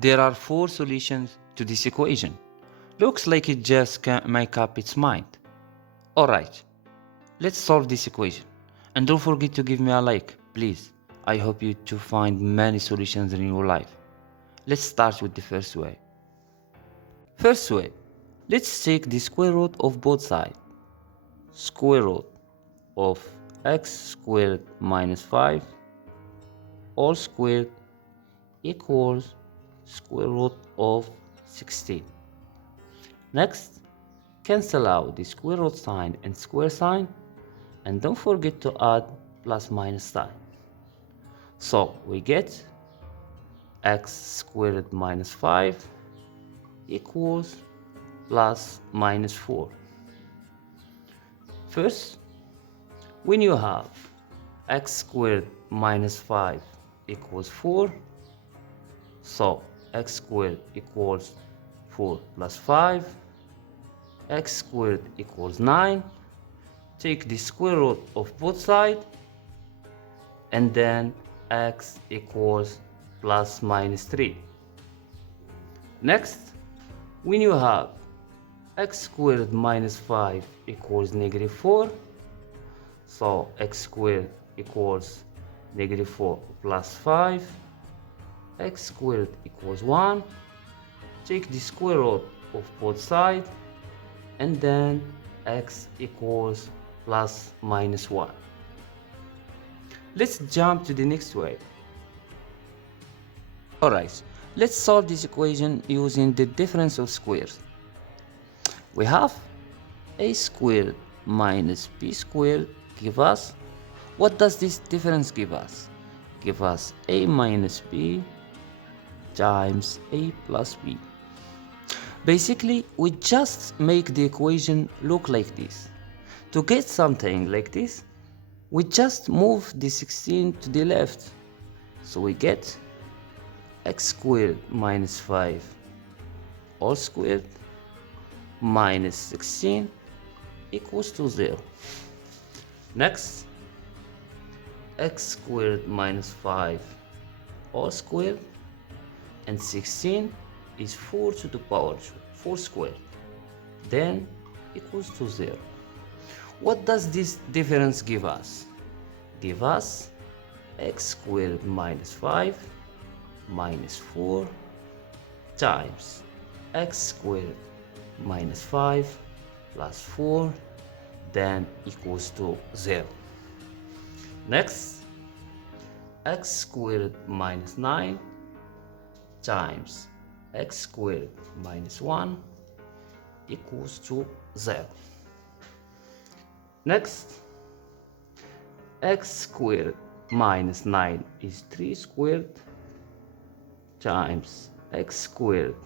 There are four solutions to this equation. Looks like it just can't make up its mind. Alright, let's solve this equation. And don't forget to give me a like, please. I hope you to find many solutions in your life. Let's start with the first way. First way, let's take the square root of both sides. Square root of x squared minus 5 all squared equals square root of 16. Next, cancel out the square root sign and square sign, and don't forget to add plus minus sign. So we get x squared minus 5 equals plus minus 4. First, when you have x squared minus 5 equals 4, so x squared equals 4 plus 5, x squared equals 9. Take the square root of both sides, and then x equals plus minus 3. Next, when you have x squared minus 5 equals negative 4, so x squared equals negative 4 plus 5, x squared equals 1. Take the square root of both sides, and then x equals plus minus 1. Let's jump to the next way. Alright, let's solve this equation using the difference of squares. We have a squared minus b squared give us, what does this difference give us? Give us a minus b times a plus b. Basically, we just make the equation look like this. To get something like this, we just move the 16 to the left. So we get x squared minus 5 all squared minus 16 equals to 0. Next, x squared minus 5 all squared, and 16 is 4 to the power 4 squared, then equals to 0. What does this difference give us? Give us x squared minus 5 minus 4 times x squared minus 5 plus 4, then equals to 0. Next, x squared minus 9 times x squared minus 1 equals to 0. Next, x squared minus 9 is 3 squared times x squared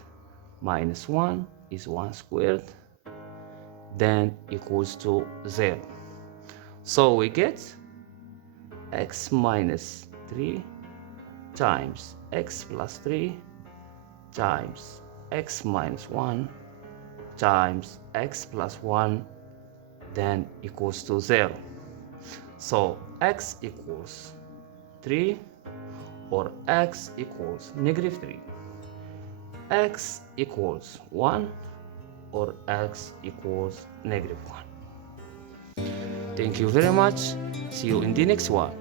minus 1 is 1 squared, then equals to 0. So we get x minus 3 times x plus 3 times x minus 1 times x plus 1, then equals to 0. So x equals 3 or x equals negative 3, x equals 1 or x equals negative 1. Thank you very much. See you in the next one.